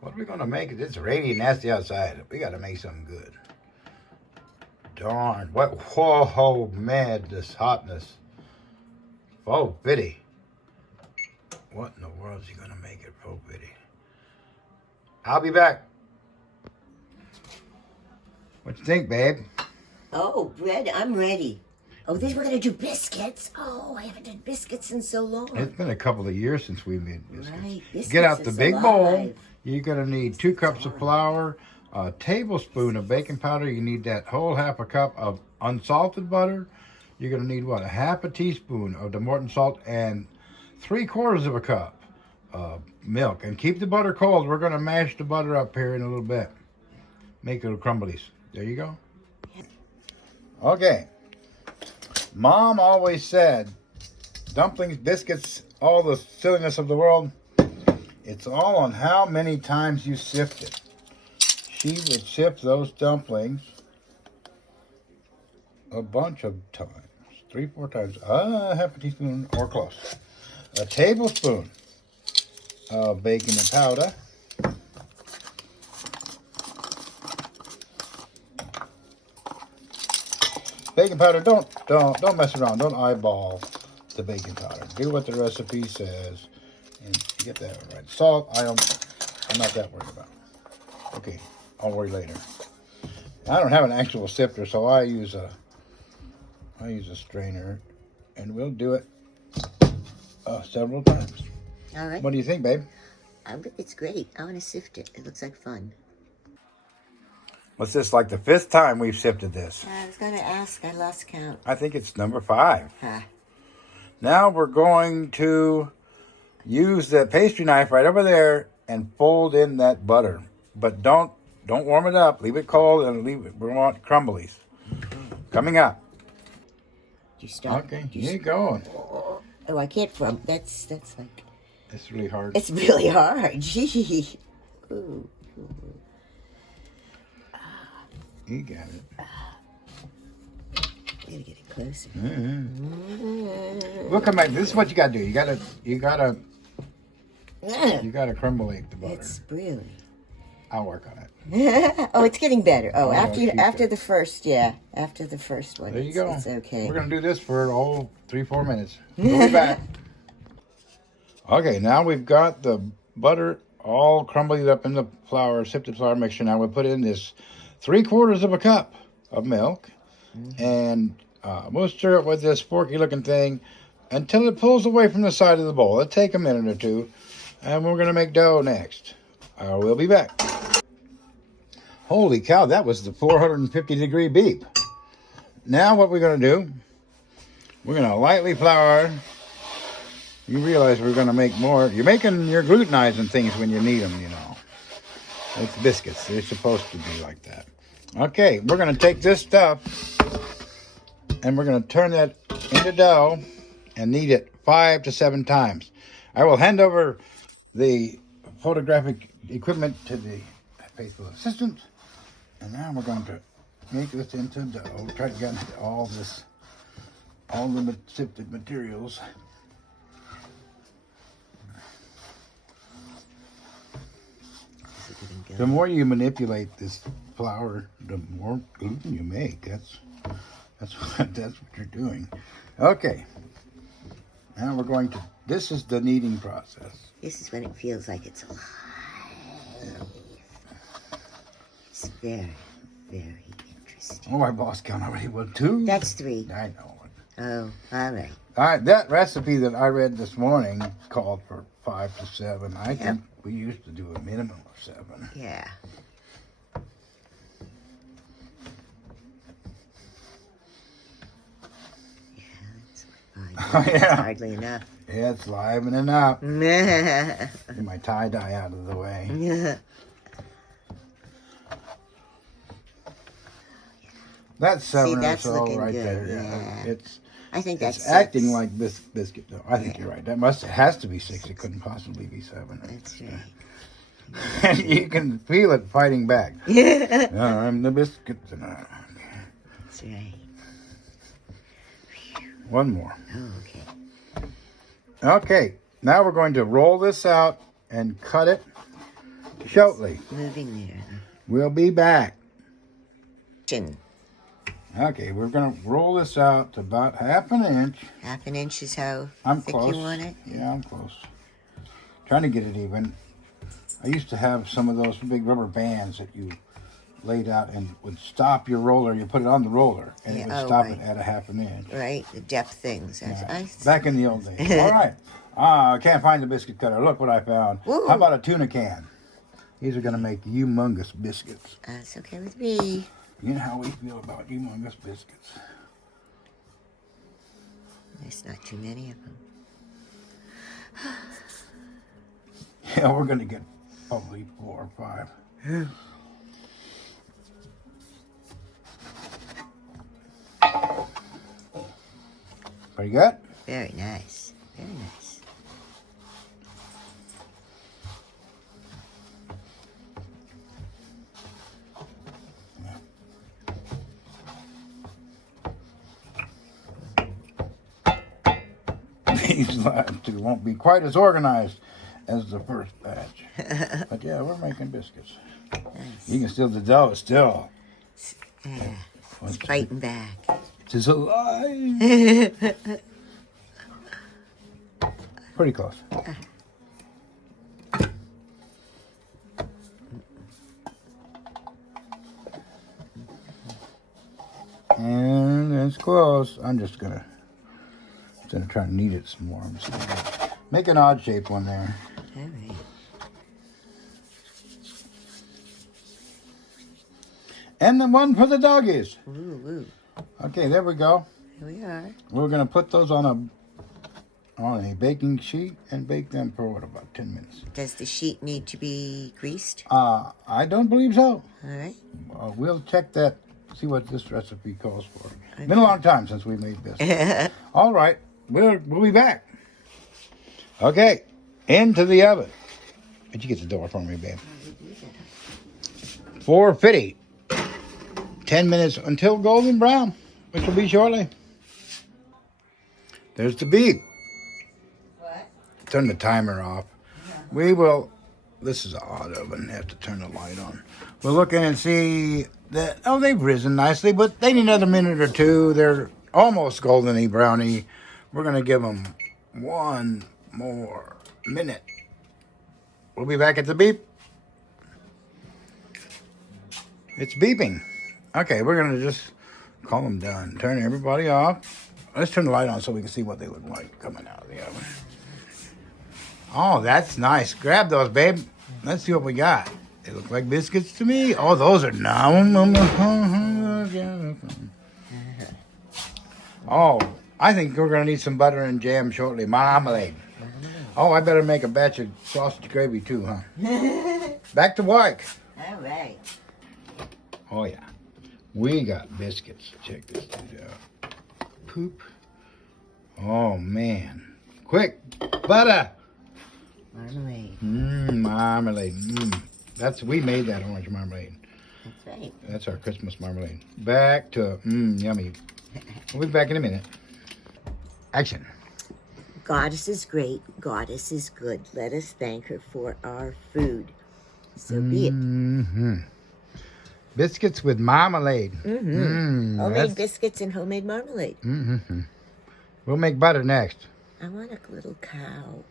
What are we gonna make? It's rainy and nasty outside. We gotta make something good. Darn. What? Whoa, man, this hotness. Oh, pity. What in the world is he gonna make it for pity? I'll be back. What you think, babe? Oh, bread, I'm ready. Oh, this we're gonna do biscuits. Oh, I haven't done biscuits in so long. It's been a couple of years since we made biscuits. Right, biscuits Get out the big alive. bowl. You're gonna need 2 cups of flour, a tablespoon of baking powder. You need that whole half a cup of unsalted butter. You're gonna need what? A half a teaspoon of the Morton salt and 3/4 of a cup of milk. And keep the butter cold. We're gonna mash the butter up here in a little bit. Make little crumblies. There you go. Okay. Mom always said, dumplings, biscuits, all the silliness of the world, it's all on how many times you sift it. She would sift those dumplings a bunch of times. 3-4 times. Half a teaspoon or close. A tablespoon of baking powder. Baking powder, don't mess around. Don't eyeball the baking powder. Do what the recipe says, and you get that right. Salt, I'm not that worried about. Okay, I'll worry later. I don't have an actual sifter, so I use a strainer, and we'll do it several times. All right. What do you think, babe? It's great. I want to sift it. It looks like fun. What's this, like the 5th time we've sifted this? I was going to ask. I lost count. I think it's number 5. Huh. Now we're going to use the pastry knife right over there and fold in that butter. But don't warm it up. Leave it cold and leave it. We want crumblies. Coming up. You stop. Okay, here you go. Oh, I can't from. That's like. It's really hard. It's really hard. Gee. Ooh. You got it. Gotta get it closer. We'll come back. This is what you gotta do. You gotta crumblate the butter. It's brilliant. I'll work on it. Oh, it's getting better. Oh, keep after it. the first one. There you go. It's okay. We're gonna do this for 3-4 minutes. We'll be back. Okay, now we've got the butter all crumbled up in the flour, sifted flour mixture. Now we'll put in this 3/4 of a cup of milk, and we'll stir it with this forky looking thing until it pulls away from the side of the bowl. It'll take a minute or two, and we're gonna make dough next. We'll be back. Holy cow, that was the 450-degree beep. Now what we're gonna do, we're gonna lightly flour. You realize we're gonna make more. You're making your glutenizing things when you need them, you know. It's biscuits. They're supposed to be like that. Okay, we're going to take this stuff and we're going to turn that into dough and knead it 5 to 7 times. I will hand over the photographic equipment to the faithful assistant. And now we're going to make this into dough. Try to get all the sifted materials. The more you manipulate this flour, the more gluten you make. That's what you're doing. Okay. Now we're going to. This is the kneading process. This is when it feels like it's alive. It's very, very interesting. Oh, I lost count already. 1, 2. That's 3. I know. Oh, all right. All right. That recipe that I read this morning called for 5 to 7. I think we used to do a minimum of 7. Yeah. Oh, yeah. Hardly enough. Yeah, it's livening up. Yeah. Get my tie-dye out of the way. That's 7 or that's so looking right good, there. yeah. I think that's it's acting 6. like biscuit dough. I think you're right. It has to be 6. It couldn't possibly be 7. That's right. And you can feel it fighting back. Yeah. I'm the biscuit tonight. That's right. One more. Oh, okay. Okay, now we're going to roll this out and cut it shortly. Moving there. We'll be back. Chin. Okay, we're going to roll this out to about 1/2 inch. 1/2 inch is how I'm thick close. you want it? Yeah, I'm close. Trying to get it even. I used to have some of those big rubber bands that you laid out and would stop your roller. You put it on the roller, and it would stop it at 1/2 inch. Right, the depth things. Back in the old days. All right. I can't find the biscuit cutter. Look what I found. Ooh. How about a tuna can? These are going to make humongous biscuits. That's okay with me. You know how we feel about humongous biscuits. There's not too many of them. Yeah, we're going to get probably 4 or 5. Pretty good? Very nice. Very nice. These last two won't be quite as organized as the first batch. But yeah, we're making biscuits. Nice. You can still, the dough is still. It's fighting back. It's alive. Pretty close. And it's close. I'm just gonna, instead of trying to knead it some more, I'm just gonna make an odd shape one there. All right. And the one for the doggies. Ooh, ooh. Okay, there we go. Here we are. We're gonna put those on a baking sheet and bake them for what, about 10 minutes. Does the sheet need to be greased? I don't believe so. All right. We'll check that, see what this recipe calls for. Okay. Been a long time since we made this. All right, we'll be back. Okay, into the oven. Did you get the door for me, babe? 450. 10 minutes until golden brown, which will be shortly. There's the beef. What? Turn the timer off. We will, this is an odd oven, have to turn the light on. We'll look in and see that, oh, they've risen nicely, but they need another minute or two. They're almost golden-y browny. We're going to give them 1 more minute. We'll be back at the beep. It's beeping. Okay, we're going to just call them done. Turn everybody off. Let's turn the light on so we can see what they look like coming out of the oven. Oh, that's nice. Grab those, babe. Let's see what we got. They look like biscuits to me. Oh, those are Oh, I think we're going to need some butter and jam shortly. Marmalade. Oh, I better make a batch of sausage gravy too, huh? Back to work. All right. Oh, yeah. We got biscuits. Check this out. Poop. Oh, man. Quick. Butter. Marmalade. Marmalade. We made that orange marmalade. That's right. That's our Christmas marmalade. Back to, yummy. We'll be back in a minute. Action. Goddess is great. Goddess is good. Let us thank her for our food. So be it. Biscuits with marmalade. Homemade biscuits and homemade marmalade. We'll make butter next. I want a little cow.